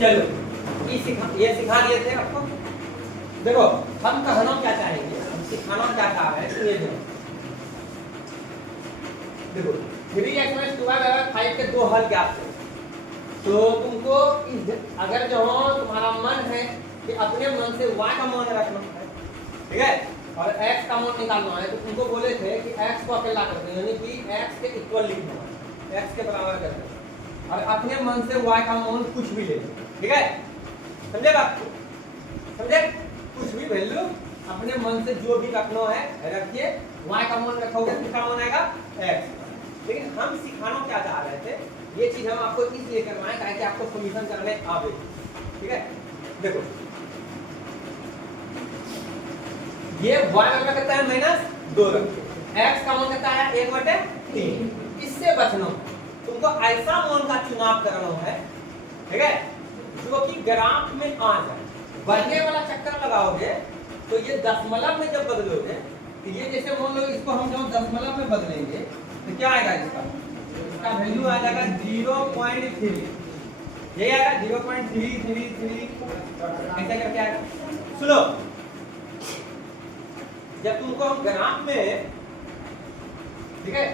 चलो ये सिखा दिए थे आपको। देखो हम कहना क्या चाहेंगे, हम सिखाना क्या चाह रहे हैं, ये देखो 3x - 2y = 5 के दो हल ज्ञात करो। तो तुमको अगर जो तुम्हारा मन है कि अपने मन से y का मान रखना है, ठीक है, और x का मान निकालना है, तो तुमको बोले थे कि x को अकेला कर दो, यानी कि x के इक्वल लिखना है, x के बराबर कर दो, और अपने मन से y का मान कुछ भी ले लो, ठीक है, समझे बात को? समझे? कुछ भी वैल्यू अपने मन से जो भी रखना है रखिए, y का मान रखोगे तो कितना मान आएगा x। लेकिन हम सिखाना क्या चाह रहे थे, ये चीज हम आपको इसलिए करवाएं ताकि आपको सॉल्यूशन करने आवे, ठीक है। देखो ये y का कितना है -2 रखिए, x का मान कितना है 1/3। इससे बचना तुमको ऐसा मान का चुनाव करना है, ठीक है, जो कि ग्राफ में आ जाए। बढ़ने वाला चक्कर लगाओगे तो ये दशमलव में जब बदलोगे तो ये जैसे मान लो इसको हम जब दशमलव में बदलेंगे तो क्या आएगा, इसका वैल्यू आ जाएगा 0.3, ये आएगा 0.333 ऐसे करके आएगा। सुनो, जब तुमको हम ग्राफ में, ठीक है,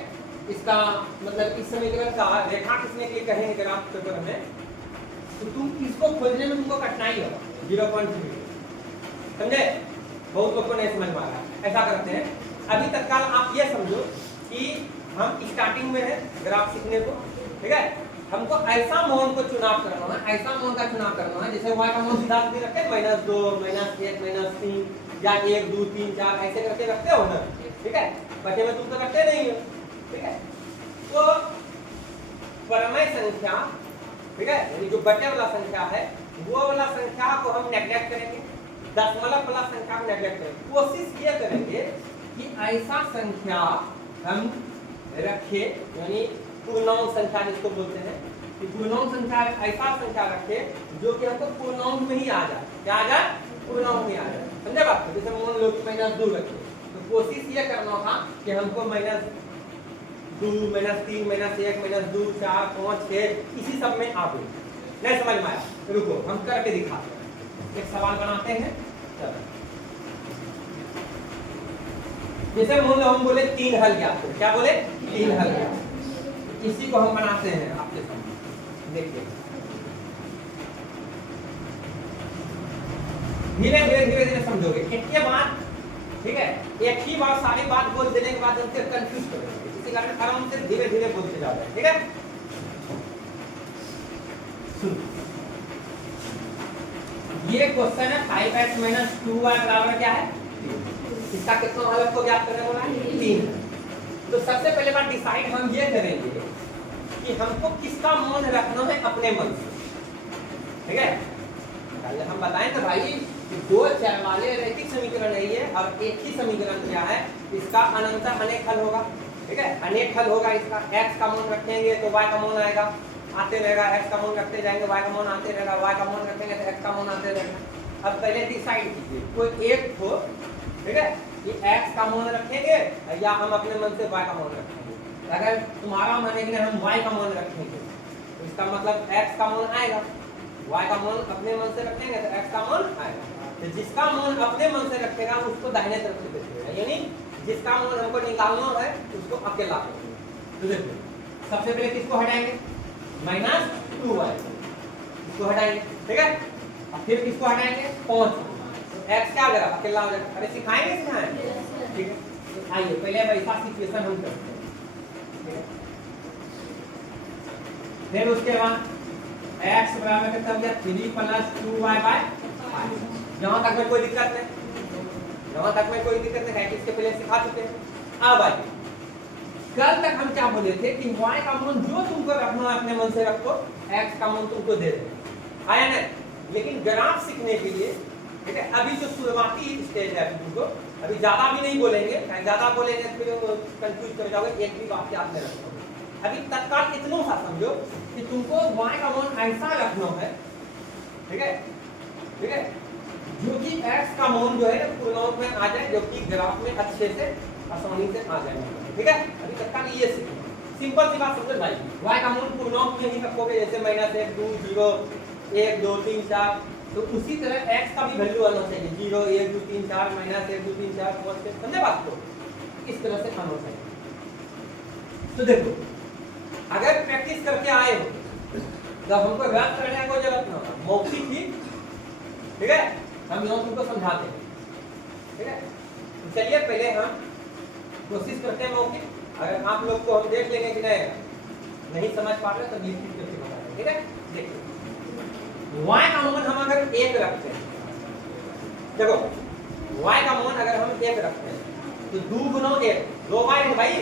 इसका मतलब इस समीकरण का रेखा खींचने के लिए कहेंगे ग्राफ पेपर में, तो तुम इसको खोजने में तुमको कठिनाई होगा 0.3, समझे? बहुत लोग को नहीं समझ में आ रहा है। ऐसा करते हैं, अभी तत्काल आप ये समझो कि हम स्टार्टिंग में है ग्राफ सीखने को, ठीक है, हमको ऐसा मान को चुनाव करना है, ऐसा मान का चुनाव करना है जैसे y का मान सीधा सीधे रखे -2 -1 -3 या 1 2 3 4 ऐसे करके रखते हो ना, ठीक है, बचे में तुम तो रखते नहीं हो, ठीक है। तो परमेय संख्या, ठीक है, यानी जो बचे वाला संख्या है वो वाला संख्या को हम नेग्लेक्ट करेंगे, दशमलव वाला संख्या को नेग्लेक्ट करेंगे। कोशिश ये करेंगे कि ऐसा संख्या हम रखे, यानी पूर्णांक संख्या जिसको बोलते हैं, कि पूर्णांक संख्या ऐसा संख्या रखे जो कि हमको पूर्णांक में ही आ जाए। क्या आ जाए? पूर्णांक में आ जाए, समझे बात? जैसे मान लो कि -2 रखे, तो कोशिश ये करना था कि हमको -2 -3 -1 -2 4 5 6 इसी सब में आ गई। नहीं समझ में आया? रुको हम करके दिखाते हैं, एक सवाल बनाते हैं। चलो जैसे मान लो हम बोले 3 हल ज्ञात करो, क्या बोले? 3 हल ज्ञात, इसी को हम बनाते हैं आपके सामने, देखिए धीरे धीरे धीरे धीरे समझोगे एक ही बात, ठीक है, एक ही बार सारी बात बोल देने के बाद उनसे कंफ्यूज करोगे, इसी कारण आराम से धीरे धीरे बोलते जाओ, ठीक है। ये क्वेश्चन है 5x - 2y बराबर क्या है? इसका कितना हल आपको ज्ञात करने वाला है? 3। तो सबसे पहले बात डिसाइड हम ये करेंगे कि हमको किसका मान रखना है अपने मन से, ठीक है। पहले हम बताएं तो भाई कि 2 चर वाले रैखिक समीकरण है ये, और एक ही समीकरण क्या है, इसका अनंत अनेक हल होगा, ठीक है, अनेक हल होगा। इसका x का मान रखेंगे तो y का मान आएगा, आते रहेगा, x का मान रखते जाएंगे y का मान आते रहेगा, y का मान रखेंगे तो x का मान आते रहेगा। अब पहले डिसाइड कीजिए कोई एक हो, ठीक है, कि x का मान रखेंगे या हम अपने मन से y का मान रखेंगे। अगर तुम्हारा मन है कि हम y का मान रखेंगे तो इसका मतलब x का मान आएगा, y का मान अपने मन से रखेंगे तो x का मान आएगा। तो जिसका मान अपने मन से रखेगा उसको दाहिने तरफ से भेजिएगा, यानी जिसका मान हमको निकालना है उसको अकेला करेंगे। तो देखो सबसे पहले किसको हटाएंगे? -2y इसको हटाएंगे, ठीक है, और फिर किसको हटाएंगे? 5। x क्या हो जाएगा? अकेला हो जाएगा। अरे सिखाएंगे, ठीक है। तो आइए पहले अब ऐसा सिचुएशन हम करते हैं, ठीक है। फिर उसके बाद x बराबर कितना हो गया? 3 + 2y/5। यहाँ तक में कोई दिक्कत नहीं, यहाँ तक में कोई दिक्कत नहीं है, इसके पहले सिखा चुके हैं। अब आइए कल तक हम क्या बोले थे कि y का मान जो तुमको रखना है अपने मन से रखो, x का मान तुमको दे दे, आया ना। लेकिन ग्राफ सीखने के लिए, ठीक है, अभी जो शुरुआती स्टेज है तुमको, अभी ज्यादा भी नहीं बोलेंगे, ज्यादा बोलेंगे तो फिर कंफ्यूज कर जाओगे, एक भी बात याद नहीं रखोगे। अभी तत्काल इतना सा समझो कि तुमको y का मान ऐसा रखना है, ठीक है, ठीक है, जो कि x का मान जो है पूर्णांक में आ जाए, जो कि ग्राफ में अच्छे से आसानी से आ जाए, ठीक है। अभी तत्काल ये सीखो, सिंपल सी बात समझो भाई, y का मान पूर्णांक में ही रखोगे, जैसे -1 2 0 1 2 3 4। तो उसी तरह x का भी वैल्यू आना चाहिए 0 1 2 3 4 -1 2 3 4 5 6 समझे बात को। इस तरह से आना चाहिए। तो देखो अगर प्रैक्टिस करके आए हो तो हमको व्यास करने को जरूरत ना हो, मौखिक ही ठीक है हम लोग तुमको समझाते हैं ठीक है। तो चलिए पहले हम कोशिश करते हैं मौखिक, अगर आप लोग को हम देख लेंगे कि नहीं समझ पा रहे तो लिखित करके बता दें ठीक है। देखिए y का मान हम अगर 1 रखते हैं, देखो y का मान अगर हम 1 रखते हैं तो 2 गुना 1 2y है भाई,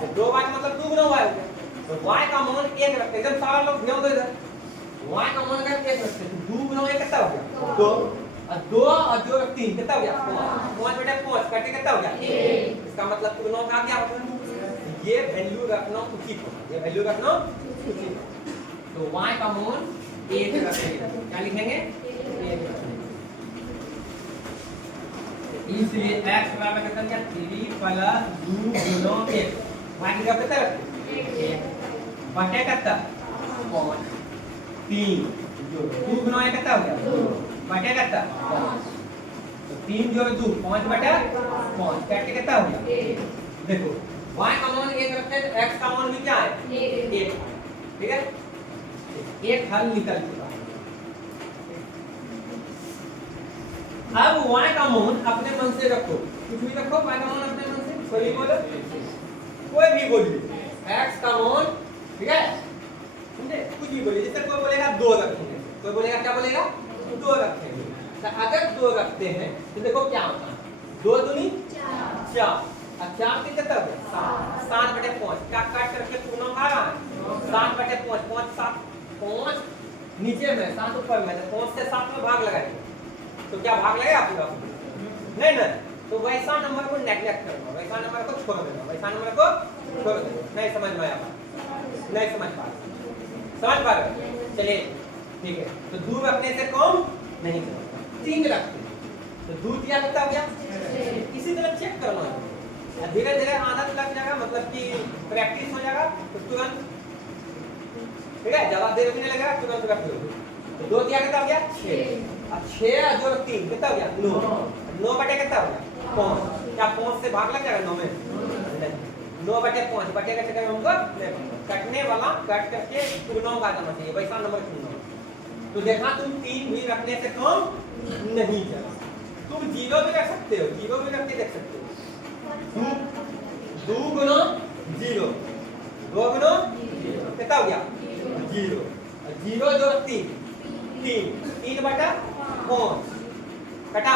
तो 2y का मतलब 2 गुना y हो गया। तो y का मान 1 रखते हैं, एकदम सारा लोग ध्यान दो इधर, y का मान अगर 1 रखते हैं तो 2 गुना 1 कितना हो गया 2, और 2 और 2 3 कितना हो गया 5, 5 बटे 5 काटे कितना हो गया 1। इसका मतलब गुना का क्या होता है, ये वैल्यू रखना उचित होगा, ये वैल्यू रखना उचित होगा। तो y का मान 1 रखेंगे, क्या लिखेंगे 1 रखेंगे। इसलिए x बराबर कितना क्या 3 प्लस 2 गुना 1, y की जगह कितना रखें 1 बटे कितना 5, 3 जो 2 गुना 1 कितना हो गया 2 बटे कितना 5, तो 3 जो 2 5 बटे 5 काट के कितना हो गया 1। देखो y का मान 1 रखते हैं तो x का मान भी क्या है 1, ठीक है। एक हल निकल चुका है। अब y का मान अपने मन से रखो, कुछ भी रखो y का मान अपने मन से, कोई बोलो कोई भी बोलिए x का मान ठीक है समझे, कुछ भी बोलिए। जैसे कोई बोलेगा 2 रखेंगे, कोई बोलेगा क्या बोलेगा 2 रखेंगे। तो अगर 2 रखते हैं तो देखो क्या होता है 2 दूनी 4 और 4 के कितना हो गया 7 बटे 5 क्या काट करके पूर्ण आ रहा है 7 बटे 5 5 7 5 नीचे में 7 ऊपर में, तो 5 से 7 में भाग लगाएंगे तो क्या भाग लगेगा पूरा नहीं ना, तो वैसा नंबर को नेग्लेक्ट करना, वैसा नंबर को छोड़ देना, वैसा नंबर को छोड़ देना। नहीं समझ में आया नहीं समझ पा रहे चलिए ठीक है। तो 2 रखने से कम नहीं करता, 3 रखते तो 2 दिया कितना हो गया। इसी तरह चेक करना है, धीरे धीरे आदत लग जाएगा, मतलब कि प्रैक्टिस हो जाएगा तो तुरंत ठीक है, ज्यादा देर भी नहीं लगेगा, तुरंत रख लो। तो 2 दिया कितना हो गया 6 और 6 जो 3 कितना हो गया 9 9 बटे कितना हो गया 5, क्या 5 से भाग लग जाएगा 9 में 9 बटे 5 बटे का चक्कर में हमको कटने वाला कट करके पूर्णों का जाना चाहिए, वैसा नंबर चुनना। तो देखा तुम 3 भी रखने से कम नहीं चला, तुम 0 भी रख सकते हो, 0 भी रख के देख सकते हो। 2 गुना 0 2 गुना कितना हो गया 0 0 जो 3 बटा 5 कटा,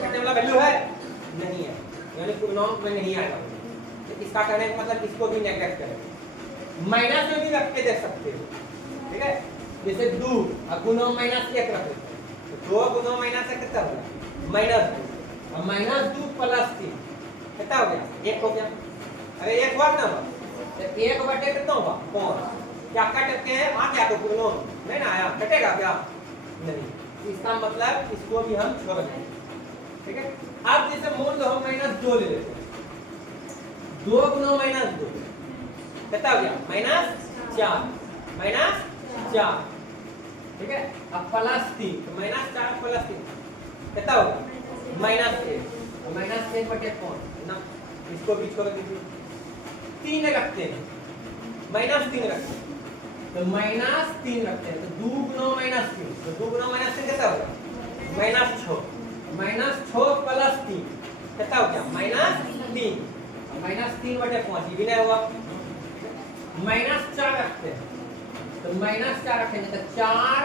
कटने वाला वैल्यू है नहीं है, यानी पूर्णांक में नहीं आएगा। तो इसका करने का मतलब इसको भी नेगलेक्ट करें, माइनस में भी रख के दे सकते हो ठीक है। जैसे 2 और गुना -1 रख लेते हैं तो 2 गुना -1 कितना हो गया -2 और -2 प्लस 3 कितना हो गया 1 हो गया। अरे 1 हुआ ना तो 1 बटे कितना होगा 5, क्या कट के आ गया तो पूर्ण नहीं ना आया, कटेगा क्या नहीं। इसका मतलब इसको भी हम छोड़ देंगे ठीक है। अब जैसे मान लो हम -2 ले लेते हैं, 2 गुना -2 कितना हो गया -4 ठीक है। अब +3 तो -4 + 3 कितना होगा -1 1 बटे 5 ना, इसको भी छोड़ दीजिए। 3 रखते हैं -3 रखते हैं तो -3 रखते हैं तो 2 गुना -3 तो 2 गुना -3 कितना होगा -6 -6 + 3 कितना हो गया -3 बटे 5 ये भी नहीं हुआ। -4 रखते हैं तो -4 रखेंगे तो 4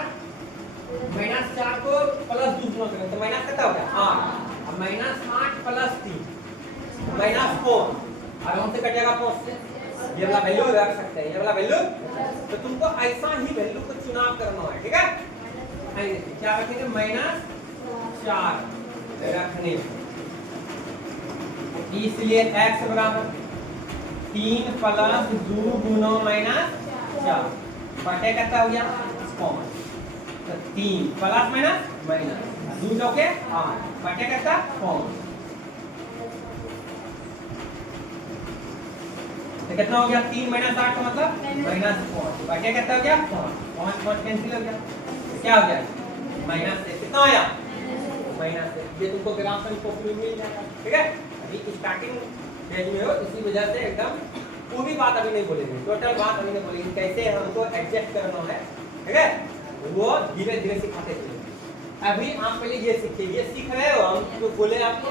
-4 को प्लस 2 गुना करें तो माइनस कितना हो गया 8 अब -8 + 3 -4 आराम से कटेगा 5 से, ये वाला वैल्यू रख सकते हैं, ये वाला वैल्यू। तो तुमको ऐसा ही वैल्यू को चुनाव करना है ठीक है। क्या रखेंगे -4 रखने, इसलिए x बराबर 3 + 2 गुना -4 बटे कितना हो गया 5, तो 3 प्लस माइनस 2 चौके 8 बटे कितना 5, तो कितना हो गया 3 - 8 का मतलब -5 बटे कितना हो गया 5 5 कैंसिल हो गया क्या हो गया माइनस से, कितना आया माइनस से। ये तुमको ग्राफ में कॉपी मिल जाएगा, ठीक है। अभी स्टार्टिंग पेज में हो, इसी वजह से एकदम पूरी बात अभी नहीं बोलेंगे, टोटल बात अभी नहीं बोलेंगे, कैसे हमको एडजस्ट करना है, ठीक है, वो धीरे धीरे सिखाते चलेंगे। अभी आप पहले ये सीखिए, ये सीख रहे हो हम तो बोले आपको,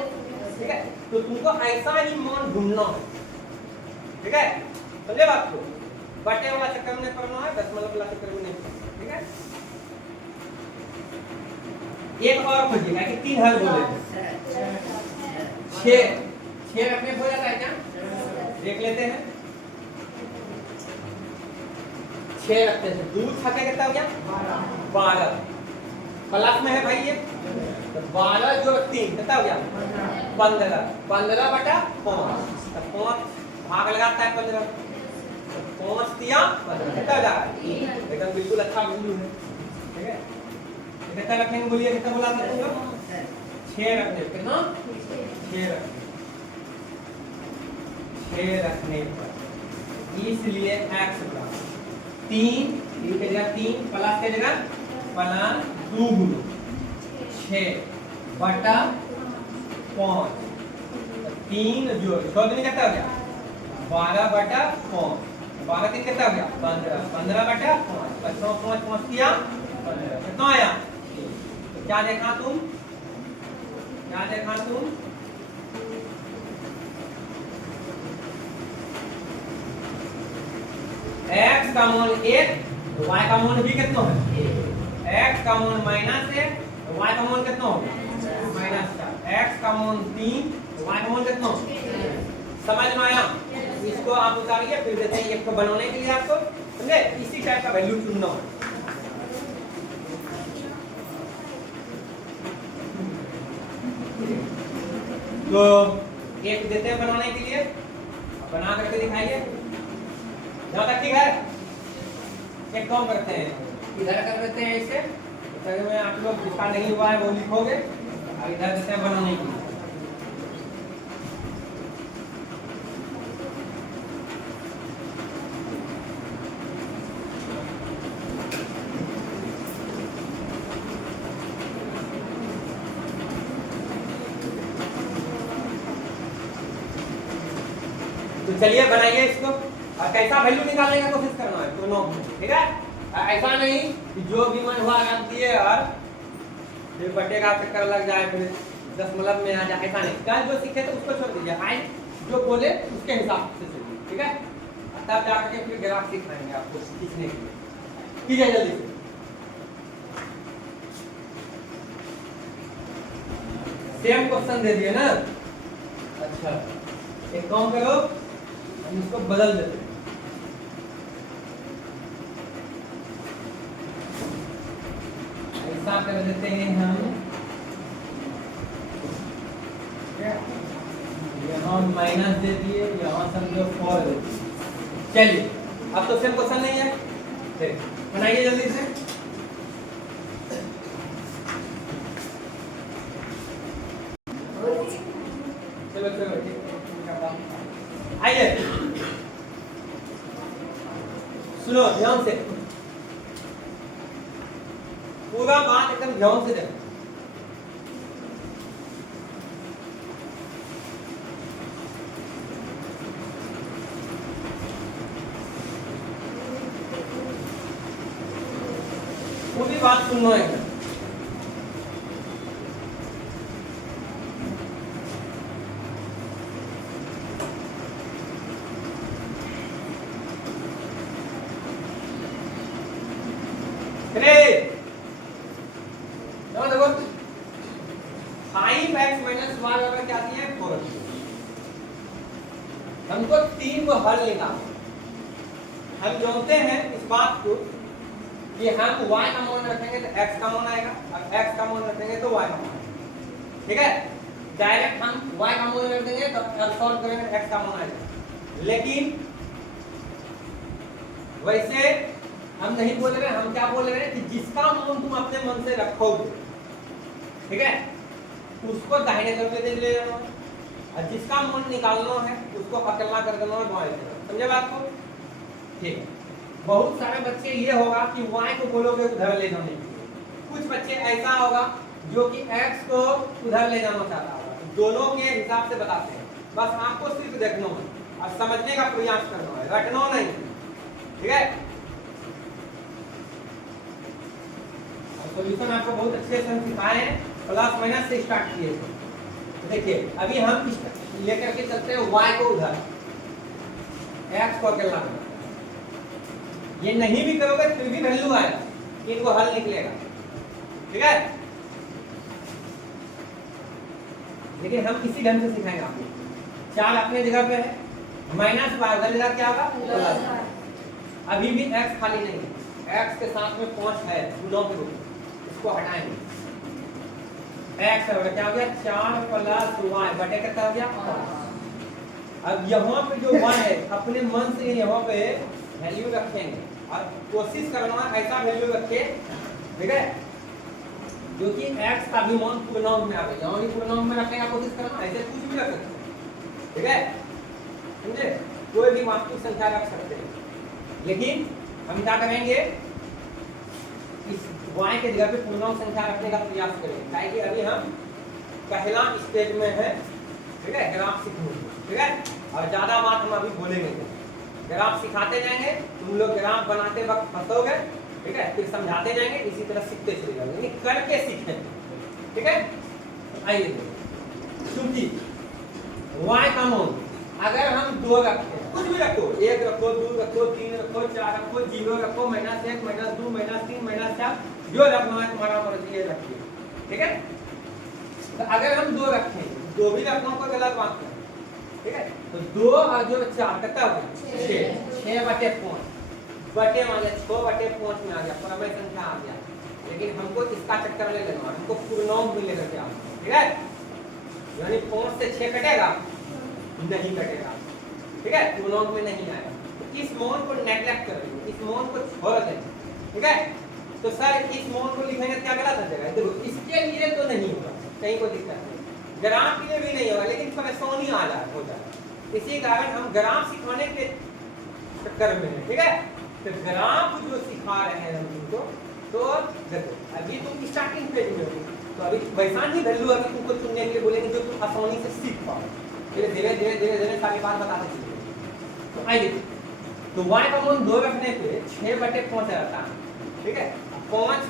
ठीक है। तो तुमको ऐसा ही मान ढूंढना है, ठीक है, समझे बात को। बटे वाला चक्कर में पढ़ना है, दशमलव वाला चक्कर में नहीं पढ़ना, ठीक है। एक और खोजिएगा कि 3 हल बोले 6 रखने हो जाता है क्या, देख लेते हैं। 6 रखते हैं, 2 छक्के कितना हो गया 12 प्लस में है भाई ये, तो 12 जो 3 कितना हो गया 15 15 बटा 5, तो 5 भाग लगाता है 15, 5 दिया 15 कितना हो जाएगा, एकदम बिल्कुल अच्छा वैल्यू है, ठीक है। कितना रखेंगे बोलिए, कितना बोला था तुम लोग 6 रखने, कितना 6 रखने पर, इसलिए x प्लस 3 की जगह 3 प्लस के जगह प्लस 2 गुना 6 बटा 5, 3 जो 6 दिन कितना हो गया 12 बटा 5, 12 दिन कितना हो गया 15, 15 बटा 5, 5 5 किया 15, कितना आया। क्या देखा तुम, क्या देखा तुम, x का मान 1, y का मान भी कितना है, x का मान -1, y का मान कितना होगा -4, x का मान 3, y का मान कितना, समझ में आया। इसको आप उतारिए, फिर देते हैं एक को बनाने के लिए आपको, समझे, इसी टाइप का वैल्यू चुनना है। तो एक देते हैं बनाने के लिए, बना करके दिखाइए, यहाँ तक ठीक है। एक काम करते हैं, इधर कर देते हैं इसे, तो में आप लोग जिसका नहीं हुआ है वो लिखोगे, और इधर देते हैं बनाने के लिए। तो चलिए बनाइए इसको, और कैसा वैल्यू निकालने का कोशिश करना है दोनों, ठीक है। ऐसा नहीं कि जो भी मन हुआ रख दिए और फिर बटे का चक्कर लग जाए, फिर दशमलव में आ जाए, ऐसा नहीं। कल जो सीखे थे उसको छोड़ दीजिए, आज जो बोले उसके हिसाब से चलिए, ठीक है। तब जाकर के फिर ग्राफ सिखाएंगे आपको सीखने के लिए, ठीक है। जल्दी से सेम क्वेश्चन दे दिए ना, अच्छा एक काम करो, हम इसको बदल देते हैं, ऐसा कर देते हैं हम, यहाँ माइनस दे दिए, यहाँ समझो 4 दे दिए। चलिए अब तो सेम क्वेश्चन नहीं है, ठीक बनाइए जल्दी से। चलो चलो आइए, सुनो ध्यान से, पूरा बात एकदम ध्यान से देखो। पूरी बात सुनना है। हमको 3 को हल निकालना, हम जानते हैं इस बात को कि हम y का मान रखेंगे तो x का मान आएगा, और x का मान रखेंगे तो y का मान आएगा, ठीक है। डायरेक्ट हम y का मान रख देंगे तो सॉल्व करेंगे x का मान आएगा, लेकिन वैसे हम नहीं बोल रहे, हम क्या बोल रहे हैं कि जिसका मान तुम अपने मन से रखोगे, ठीक है, उसको दाहिने तरफ ले लेना, और जिसका मान निकालना है उसको अकेला कर देना है बाएं तरफ, समझे बात को, ठीक है। बहुत सारे बच्चे ये होगा कि y को बोलोगे उधर ले जाने के लिए, कुछ बच्चे ऐसा होगा जो कि x को उधर ले जाना चाहता होगा, तो दोनों के हिसाब से बताते हैं। बस आपको सिर्फ देखना है और समझने का प्रयास करना है, रटना नहीं, ठीक है। सॉल्यूशन आपको बहुत अच्छे से सिखाए हैं, प्लस माइनस से स्टार्ट किए थे। देखिए अभी हम लेकर के चलते हैं y को उधर, x को अकेला, ये नहीं भी करोगे फिर भी वैल्यू आएगा, इनको हल निकलेगा, ठीक है। लेकिन हम इसी ढंग से सिखाएंगे आपको। 4 अपने जगह पे है, माइनस y उधर जगह क्या होगा प्लस। अभी भी x खाली नहीं है, x के साथ में 5 है गुणों के रूप में, इसको हटाएंगे। x क्या हो गया 4 प्लस y बटे कितना हो गया। अब यहाँ पे जो y है अपने मन से यहाँ पे वैल्यू रखेंगे और कोशिश करना ऐसा वैल्यू रखे, ठीक है, जो कि x का भी मान पूर्णांक में आवे। यहाँ भी पूर्णांक में रखने का कोशिश करना, ऐसे कुछ भी रख सकते हैं, ठीक है, समझे। कोई भी वास्तविक संख्या रख सकते हैं, लेकिन हम क्या करेंगे इस y के जगह पे पूर्णांक संख्या रखने का प्रयास करेंगे, ताकि अभी हम पहला स्टेज में है, ठीक है, ग्राफ सीखने, ठीक है। और ज्यादा बात हम अभी बोलेंगे नहीं, ग्राफ सिखाते जाएंगे, तुम लोग ग्राफ बनाते वक्त फंसोगे, ठीक है, फिर समझाते जाएंगे, इसी तरह सीखते चले जाओगे, करके सीखेंगे, ठीक है। आइए क्योंकि y का मान अगर हम 2 रखते हैं, कुछ भी रखो, 1 रखो, 2 रखो, 3 रखो, 4 रखो, 0 रखो, -1 -2 -3 -4, जो रखना है तुम्हारा मर्जी है रखिए, ठीक है। तो अगर हम 2 रखें, 2 भी रखना कोई गलत बात नहीं, ठीक है। तो 2 और जो 4 कितना हो गया 6 बटे 5 बटे मान लिया 6 बटे 5 में आ गया, पूरा संख्या आ गया। लेकिन हमको इसका चक्कर ले लेना है, हमको पूर्णांक में लेकर के आना, ठीक है। यानी 5 से 6 कटेगा नहीं कटेगा, ठीक है, पूर्णांक में नहीं आएगा। तो इस मान को नेगलेक्ट कर देंगे, इस मान को छोड़ देंगे, ठीक है। तो सर इस मान को लिखेंगे क्या गलत हो जाएगा, देखो इसके लिए तो नहीं होगा, कहीं कोई दिक्कत नहीं, ग्राफ के लिए भी नहीं होगा, लेकिन परेशानी आ जाए हो जाए, इसी कारण हम ग्राफ सिखाने के चक्कर में है, ठीक है। तो ग्राफ जो सिखा रहे हैं हम तुमको, तो देखो अभी तुम स्टार्टिंग पेज में हो, तो अभी वैसा ही वैल्यू अभी तुमको चुनने के लिए बोलेंगे जो तुम आसानी से सीख पाओ, धीरे धीरे सारी बात बताते चलिए। तो आइए, तो y का मान 2 रखने पे 6 बटे 5 रहता है, ठीक है। 5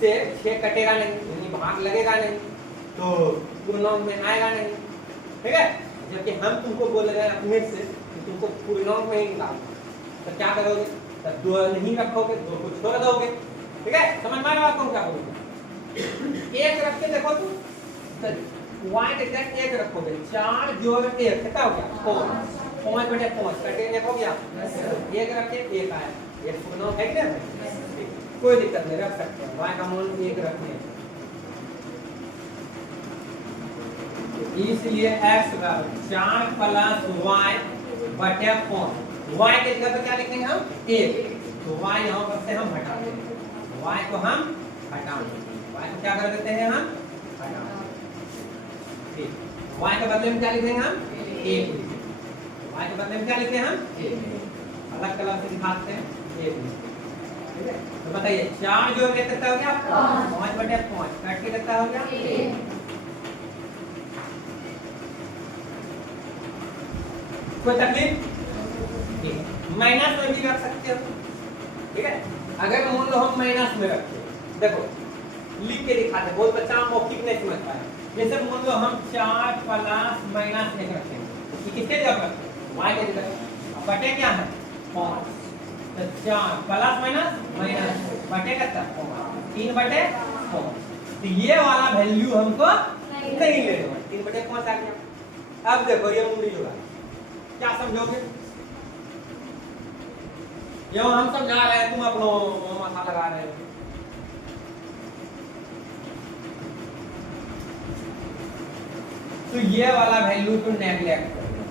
से 6 कटेगा नहीं, यानी भाग लगेगा नहीं, तो पूर्णांक में आएगा नहीं, ठीक है। जबकि हम तुमको बोल रहे हैं अपने से कि तुमको पूर्णांक में ही निकालना, तो क्या करोगे, तो 2 नहीं रखोगे, 2 को छोड़ दोगे, ठीक है। समझ में आ रहा है क्या बोलोगे। 1 रख के देखो तुम, y के जगह 1 रखोगे, 4 जोड़ 1 कितना हो गया 5 बटे 5 कटेंगे हो गया 1 रख के 1 आया, ये पूर्णांक है क्या, कोई दिक्कत नहीं, रख सकते हैं y का मान 1 रखने, इसलिए x बराबर 4 प्लस y बटे 5, y के जगह पे क्या लिखेंगे हम 1, तो y यहाँ पर से हम हटा देंगे, y को हम हटा देंगे, y को क्या कर देते हैं हम हटा देंगे, y के बदले में क्या लिखेंगे हम 1, y के बदले में क्या लिखते हैं हम 1, अलग कलर से दिखाते हैं 1, ठीक है। तो बताइए 4 जोड़ के कितना हो गया 5 बटे 5 काट के कितना हो गया 1, कोई तकलीफ ठीक है। माइनस में भी रख सकते हो, ठीक है। अगर मान लो हम माइनस में रखते, देखो लिख के दिखाते, बहुत बच्चा मौखिक नहीं समझ पाए, जैसे मान लो हम 4 प्लस माइनस नहीं रखेंगे, ये किसके जगह पर y के जगह, बटे क्या है 5, तो 4 प्लस माइनस माइनस बटे कितना 3 बटे 5, तो ये वाला वैल्यू हमको नहीं लेना है, 3 बटे 5 आ गया। अब देखो ये मुंडी होगा, क्या समझोगे, यो हम समझा रहे हैं, तुम अपनो माथा लगा रहे हो, तो ये वाला वैल्यू को नेगलेक्ट कर दो।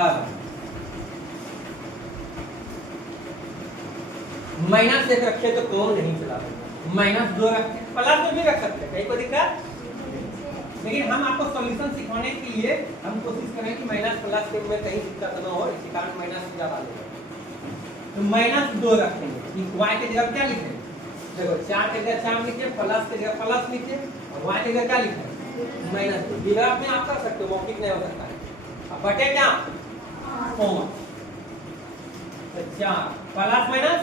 अब माइनस 1 रखे तो कौन नहीं चला, -2 रखे, प्लस में भी रख सकते, कहीं कोई दिक्कत, लेकिन हम आपको सॉल्यूशन सिखाने के लिए हम कोशिश करें कि माइनस प्लस के में कहीं दिक्कत न हो, इसी कारण माइनस ज्यादा लेंगे, तो -2 रखेंगे, y के जगह क्या लिखेंगे देखो 4 की जगह 4 लिखिए, प्लस की जगह प्लस लिखिए, और y की जगह क्या लिखना है माइनस। ग्राफ में आप कर सकते हो, मौखिक नहीं हो सकता है। अब बटे क्या 5, तो 4 प्लस माइनस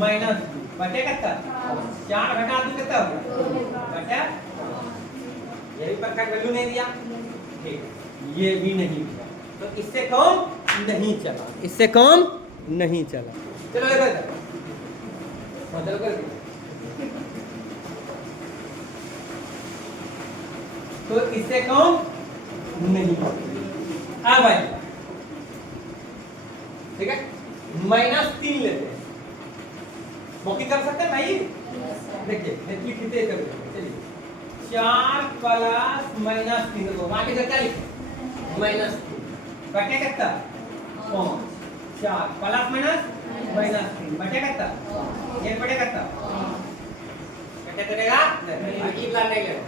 माइनस बटे कितना 4 घटा 2 कितना होगा बटे। ये भी परफेक्ट वैल्यू नहीं दिया, ठीक, ये भी नहीं दिया, तो इससे कम नहीं चला, इससे कम नहीं चला। चलो देखो इधर मतलब कर तो इससे कम नहीं। अब भाई ठीक है, -3 लेते हैं, मौखिक कर सकते हैं भाई। देखिए लिखते हैं, चलिए 4 प्लस -3 को वहां के क्या लिखे -3 बटे कितना 5, 4 प्लस -3 बटे कितना 1 बटे कितना बटे करेगा नहीं प्लान नहीं लेना,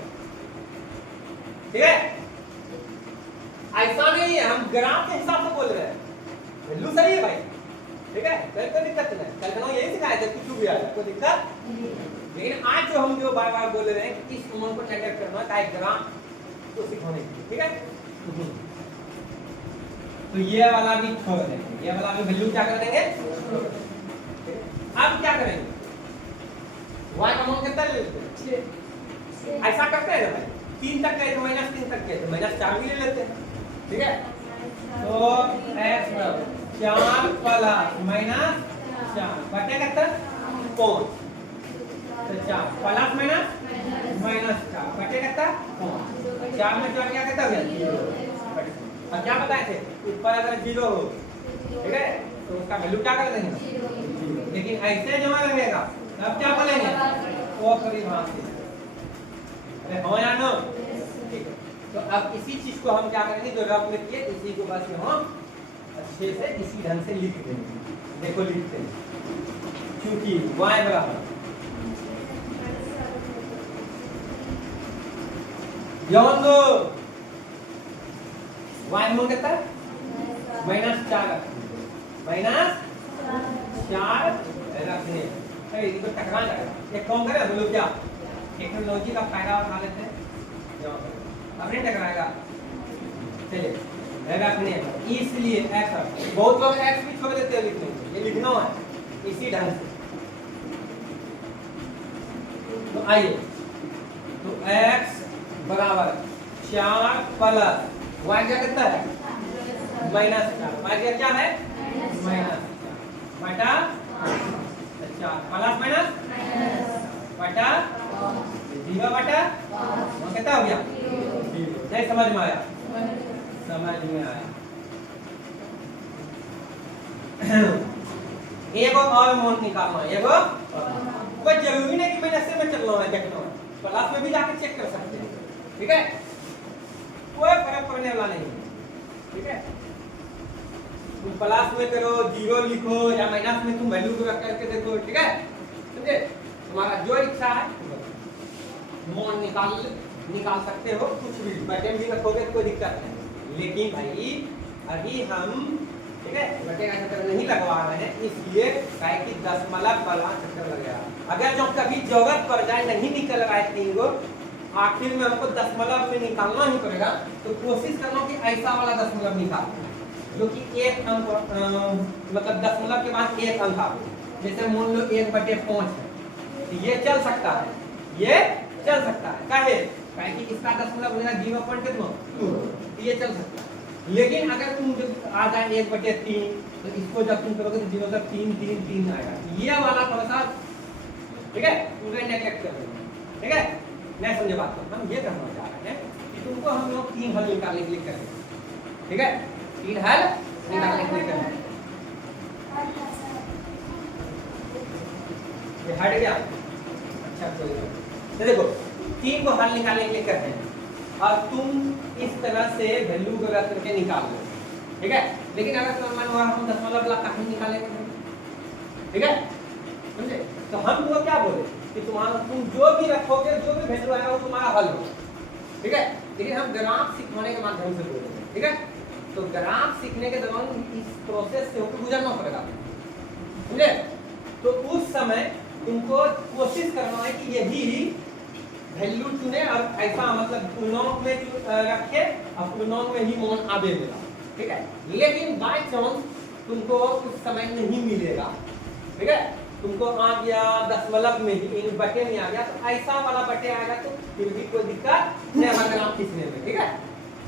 ठीक है। ऐसा नहीं है, हम ग्राफ के हिसाब से बोल रहे हैं, वैल्यू सही है भाई, ठीक है, कोई दिक्कत नहीं। कल का यही सिखाया था, कुछ भी आ जाए कोई दिक्कत, लेकिन आज जो हम जो बार बार बोल रहे हैं कि इस उम्र को नेगलेक्ट करना है ग्राम को सिखाने के लिए, ठीक है। तो ये वाला भी छोड़ देंगे, ये वाला भी वैल्यू क्या कर देंगे। अब क्या करेंगे, y का मान कितना ले लेते हैं, ऐसा करते हैं ना भाई, 3 तक गए तो -3 तक गए तो -4 भी ले लेते हैं, ठीक है। तो x बराबर 4 प्लस -4 बटे कितना 5, तो 4 प्लस -4 बटे कितना 5, 4 में 4 क्या कितना हो गया 0। अब क्या बताए थे, ऊपर अगर 0 हो, ठीक है, तो उसका वैल्यू क्या कर देंगे 0, लेकिन ऐसे जमा रहेगा तब क्या बोलेंगे वो परिभाषित। अरे हो या नो, ठीक है। तो अब इसी चीज को हम क्या करेंगे, जो रफ में किए इसी को बस हम अच्छे से इसी ढंग से लिख देंगे। देखो लिखते हैं, क्योंकि y बराबर ध्यान दो, y मान कितना -4 रखने, अरे इनको टकरा जाएगा। एक काम करें हम लोग, क्या टेक्नोलॉजी का फायदा उठा लेते हैं, अब नहीं टकराएगा, चलिए रखने, इसलिए x, बहुत लोग x भी छोड़ देते हैं लिखने को, ये लिखना है इसी ढंग से। तो आइए, तो x बराबर 4 प्लस y क्या कितना है -4, y क्या है -4 बटा 4 प्लस माइनस बटा 0 बटा वो कितना हो गया 0। नहीं समझ में आया, समझ में आया। एक और मोड निकालना है, एगो कोई जरूरी नहीं कि माइनस में चलना है, देखना है, प्लस में भी जाकर चेक कर सकते हैं, ठीक है, कोई फर्क पड़ने वाला नहीं, ठीक है। तुम प्लस में करो, 0 लिखो, या माइनस में तुम वैल्यू को रख करके देखो, ठीक है, समझे। तुम्हारा जो इच्छा है मोड निकाल सकते हो, कुछ भी बटन भी रखोगे तो कोई दिक्कत नहीं, लेकिन भाई अभी हम, ठीक है, बटे का चक्कर नहीं लगवा रहे हैं, इसलिए कहे कि दशमलव वाला चक्कर लगेगा। अगर जो कभी जरूरत पड़ जाए, नहीं निकल रहा है 3 गो, आखिर में हमको दशमलव में निकालना ही पड़ेगा, तो कोशिश करना कि ऐसा वाला दशमलव निकालो जो कि 1 अंक, मतलब दशमलव के बाद 1 अंक आए, जैसे मान लो 1/5 है, ये चल सकता है, ये चल सकता है, काहे कि इसका दशमलव हो जाएगा 0.2, ये चल सकता है। लेकिन अगर तुम जब आ जाए 1/3, तो इसको जब तुम करोगे तो 0.333 आएगा, ये वाला थोड़ा सा, ठीक है, पूरे नेगलेक्ट कर देना, ठीक है। नहीं समझे बात को, हम ये कहना चाह रहे हैं कि तुमको हम लोग 3 हल निकालने के लिए करेंगे, ठीक है, 3 हल निकालने के लिए करेंगे। ये हट गया, अच्छा कोई नहीं, तो देखो 3 को हल निकालने के लिए करते हैं, और तुम इस तरह से वैल्यू को रख करके निकाल लो, ठीक है। लेकिन अगर तुम मान लो हम दशमलव वाला कहीं निकालेंगे, ठीक है, समझे। तो हम लोग क्या बोले कि तुम जो भी रखोगे, जो भी वैल्यू आएगा वो तुम्हारा हल हो, ठीक है। लेकिन हम ग्राफ सिखाने के माध्यम से बोल रहे हैं, ठीक है। तो ग्राफ सीखने के दौरान इस प्रोसेस से होकर गुजरना पड़ेगा, समझे। तो उस समय तुमको कोशिश करना है कि यही वैल्यू चुने और ऐसा मतलब पूर्णांक में रखे और पूर्णांक में ही मान आवे मेरा, ठीक है। लेकिन बाय चांस तुमको उस समय नहीं मिलेगा, ठीक है, तुमको आ गया दशमलव में ही इन बटे में आ गया, तो ऐसा वाला बटे आएगा तो फिर भी कोई दिक्कत नहीं होगा ग्राफ खींचने में, ठीक है,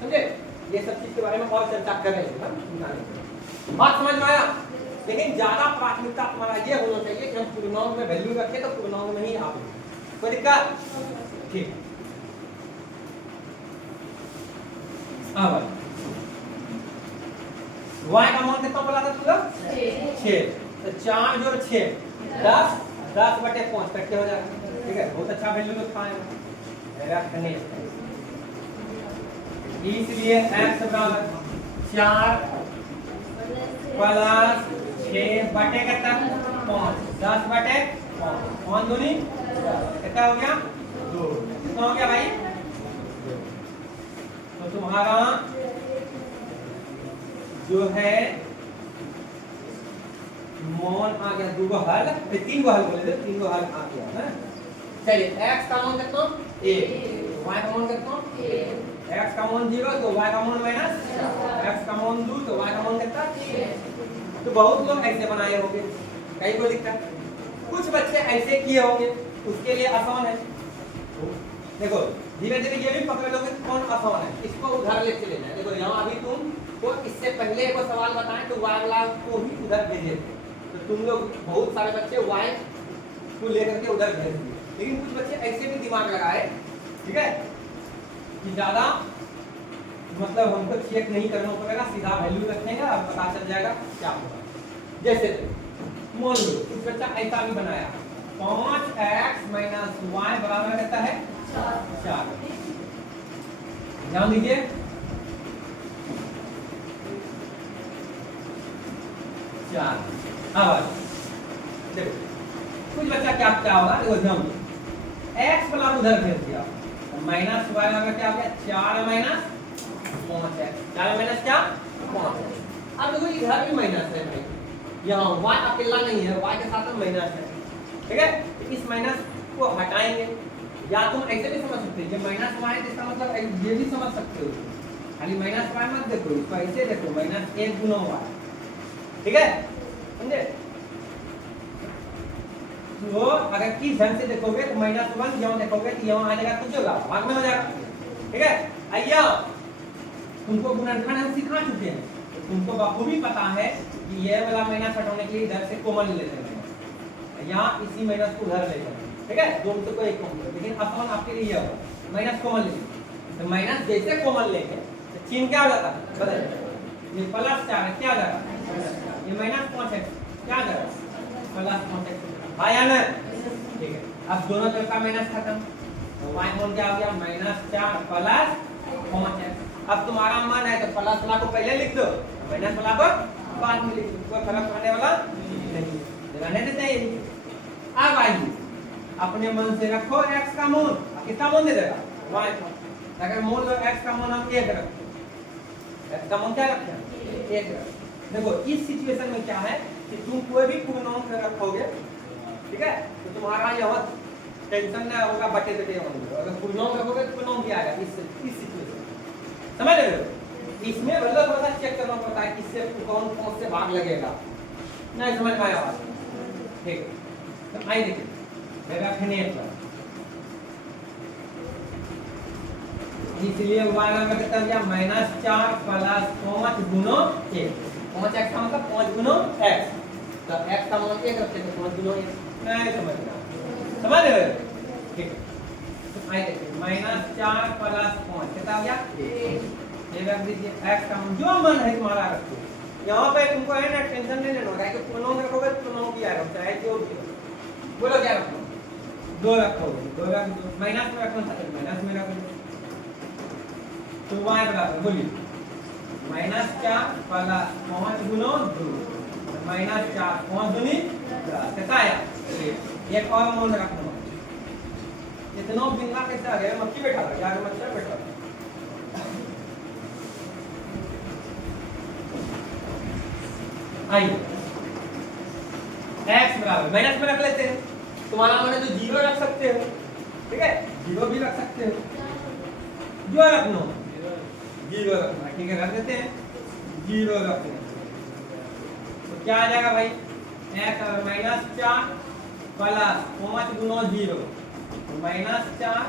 समझे। ये सब चीज के बारे में और चर्चा करेंगे हम, बात समझ में आया। लेकिन ज्यादा प्राथमिकता तुम्हारा ये होना चाहिए कि हम पूर्णांक में वैल्यू रखें तो पूर्णांक में ही आवे, कोई दिक्कत, ठीक। अब y का मान कितना बोला था तू लोग? 6। तो 4 जोड़ 6 10, 10 बटे 5 कट्टे हो जाएगा, ठीक है। बहुत अच्छा वैल्यू तो खाएगा रखने, इसलिए x बराबर 4 प्लस 6 बटे कितना 5, 10 बटे 5, 5 दूनी कितना हो गया 2, कितना हो गया भाई 2। तो तुम्हारा जो है मान आ गया 2 हल, 3 हल बोले थे, 3 हल आ गया है। चलिए x का मान कितना 1, y का मान कितना 1, x का मान 0 तो y का मान माइनस, x का मान 2 तो y का मान कितना 1। तो बहुत लोग ऐसे बनाए होंगे, कई को दिक्कत, कुछ बच्चे ऐसे किए होंगे, उसके लिए आसान है। देखो धीरे धीरे ये भी पकड़ लोगे कौन आसान है, इसको उधर ले चले जाए। देखो यहाँ अभी तुम को इससे पहले एक सवाल बताएं तो y वाला को ही उधर भेजे थे, तो तुम लोग बहुत सारे बच्चे y को लेकर के उधर भेज दिए। लेकिन कुछ बच्चे ऐसे भी दिमाग लगाए, ठीक है, कि ज्यादा मतलब हमको चेक नहीं करना पड़ेगा, सीधा वैल्यू रखेंगे और पता चल जाएगा क्या होगा। जैसे मान लो कुछ बच्चा ऐसा भी बनाया 5x माइनस y बराबर रहता है 4। ध्यान दीजिए, अब देखो कुछ बच्चा क्या क्या होगा, देखो ध्यान x वाला उधर भेज दिया, माइनस y वाला क्या हो गया 4 माइनस 5x, 4 माइनस क्या 5x। अब देखो इधर भी माइनस है भाई, यहाँ y अकेला नहीं है, y के साथ में माइनस है, ठीक है। इस माइनस को हटाएंगे, या तुम ऐसे भी समझ सकते हो कि माइनस y है, इसका मतलब ये भी समझ सकते हो, खाली माइनस y मत देखो, इसको ऐसे देखो माइनस 1 गुना y, ठीक है, समझे। तो अगर किस ढंग से देखोगे तो -1 यहाँ देखोगे तो यहाँ आ जाएगा, कुछ होगा भाग में हो जाएगा, ठीक है। आइया तुमको गुणनखंड हम सिखा चुके हैं, तो तुमको बखूबी पता है कि ये वाला माइनस हटाने के लिए इधर से कॉमन ले लेते हैं, यहाँ इसी माइनस को उधर ले लेते हैं, ठीक है, दोनों से कोई कॉमन, लेकिन आसान आपके लिए होगा माइनस कॉमन लेंगे। तो माइनस जैसे कॉमन लेंगे तो चिन्ह क्या हो जाता है बदल जाएगा, ये +4 है क्या आ जाएगा, ये -5 है क्या आ जाएगा +5 आया ना, ठीक है। अब दोनों तरफ का माइनस खत्म, तो y मान क्या हो गया -4 प्लस 5x। अब तुम्हारा मन है तो प्लस वाला को पहले लिख दो, माइनस वाला को बाद में लिख दो, कोई फर्क पड़ने वाला नहीं, रहने देते हैं। अब आइए अपने मन से रखो x का मान, कितना मान दे देगा y का। अगर मान लो x का मान हम 1 रखते, x का मान क्या रखते हैं 1 रखते। देखो इस सिचुएशन में क्या है कि तुम कोई भी पूर्णांक रखोगे, ठीक है, तो तुम्हारा यहाँ टेंशन ना होगा बटे बटे होंगे, अगर पूर्णांक रखोगे तो पूर्णांक क्या आएगा इस सिचुएशन, समझ रहे हो। इसमें मतलब थोड़ा सा चेक करना पड़ता है किससे कौन कौन से भाग लगेगा, नहीं समझ में आया, ठीक है। तो आइए देखिए रखने पर, इसलिए y का कितना हो गया -4 प्लस 5 गुना 1, 5x का मतलब 5 गुना x, तो x का मान 1 रखते हैं 5 गुना 1, नहीं समझ रहे हो, ठीक है। तो आइए देखिए -4 प्लस 5 कितना हो गया 1, ये रख दीजिए। x का मान जो मन है तुम्हारा रखो, यहाँ पे तुमको है ना टेंशन नहीं लेना है कि पूर्णांक रखोगे तो पूर्णांक क्या रखो, चाहे जो भी बोलो क्या रखो, 2 रखोगे 2 रख दो, माइनस में रखना चाहिए माइनस में रख दो, तो y बराबर बोलिए -4 प्लस 5 गुना 2, -4 5 दूनी 10 कितना आया 1। एक और मान रखना, इतना बिंदा कैसे आ गया, मक्खी बैठा था क्या, मच्छर बैठा था। आइए x बराबर माइनस में रख लेते हैं, तुम्हारा मन है तो जीरो रख सकते हो, ठीक है, जीरो भी रख सकते हो, जो रखना जीरो रखना, ठीक है, रख देते हैं जीरो रखना। तो क्या आ जाएगा भाई, x -4 प्लस 5 गुना 0, -4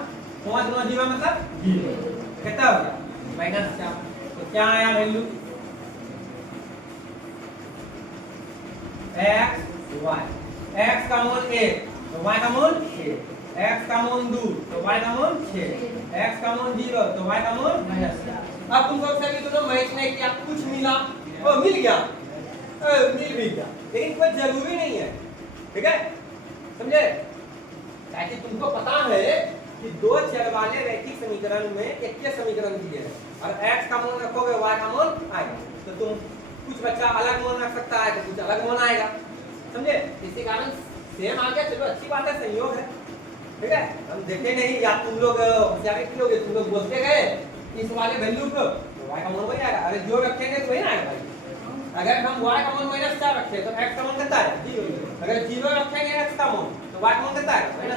5 गुना 0 मतलब 0, कितना हो गया -4। तो क्या आया वैल्यू x y, x का मूल 1 तो y का मूल 6, x का मूल 2 तो y का मूल 6, x का मूल 0 तो y का मूल -4। अब तुमको सभी दोनों मैच नहीं किया, कुछ मिला ओ मिल गया, मिल भी गया, लेकिन कोई जरूरी नहीं है, ठीक है, समझे? ताकि तुमको पता है कि दो चर वाले रैखिक समीकरण में एक ही समीकरण दिए हैं और x का मूल रखोगे y का मूल आएगा, तो तुम कुछ बच्चा अलग मूल रख सकता है तो कुछ अलग मूल आएगा, समझे? इसी कारण सेम आ गया, चलो अच्छी बात है, संयोग है, ठीक है। हम देखे नहीं या तुम लोग होशियारी की लोगे, तुम लोग बोलते गए इस वाले वैल्यू को तो y का मूल वही आएगा, अरे जो रखेंगे तो वही ना आएगा भाई। अगर हम y का मूल -4 रखे तो x का मूल कितना है 0, अगर 0 रखेंगे x का मूल तो y का मूल कितना है -4,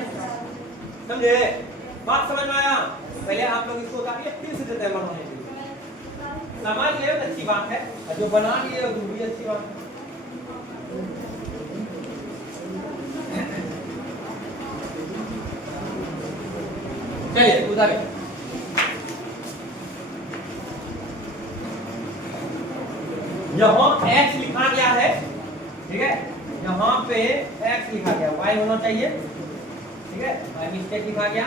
समझे? बात समझ में आया? पहले आप लोग इसको उतारिए, फिर से देते हैं बनाने के लिए, समझ लिए तो अच्छी बात है, और जो बना लिए वो भी अच्छी बात है। चलिए उतारे, यहाँ x लिखा गया है, ठीक है, यहाँ पे x लिखा गया, y होना चाहिए, ठीक है, y मिस्टेक लिखा गया।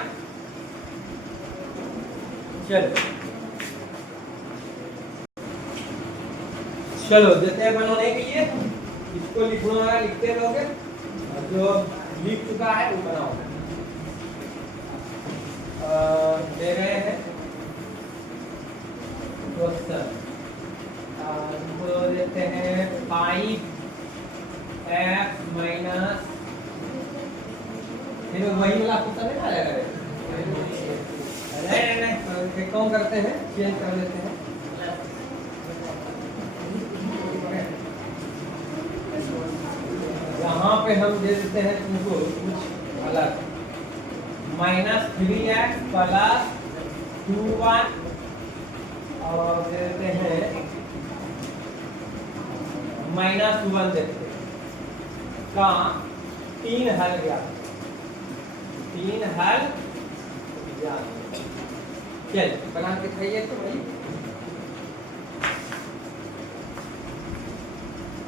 चलो देते हैं बनाने के लिए, इसको लिखना है लिखते रहोगे, और जो लिख चुका है वो बनाओ। दे रहे हैं क्वेश्चन, इनको देते हैं 5x माइनस, वही वाला क्वेश्चन नहीं आ रहा है, अरे कौन करते हैं, चेंज कर लेते हैं, यहाँ पे हम दे देते हैं तुमको कुछ अलग, -3x प्लस 2y, और दे देते हैं -1 देते हैं का 3 हल गया, 3 हल गया, चल बना के खाइए तो भाई।